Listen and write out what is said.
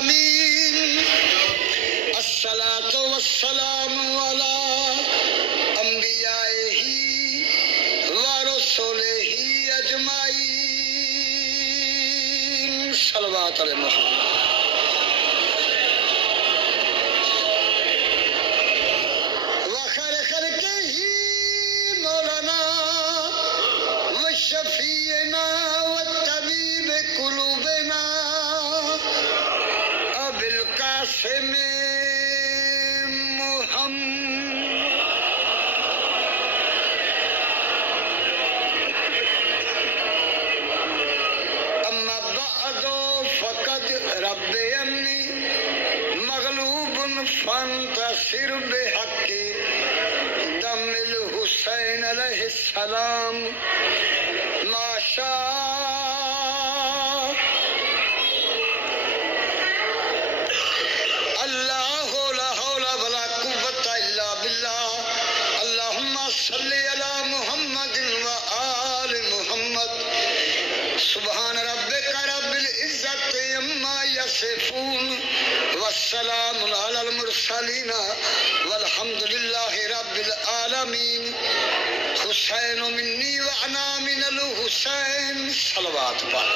آمین الصلاۃ والسلام علی انبیائہ ورسلہ اجمعین صلوات علی محمد شفیعنا والطبیب قلوبنا ابو القاسم محمد اما بعد فقد ربیانی مغلوب فانتصر بحق دم الحسین علیہ السلام اللہ لا حول ولا قوة الا باللہ اللہم صلی علی محمد وآل محمد سبحان ربک رب العزت عما یصفون والسلام علی المرسلین والحمد للہ رب العالمین حسین منی وانا من الحسین صلوات پاک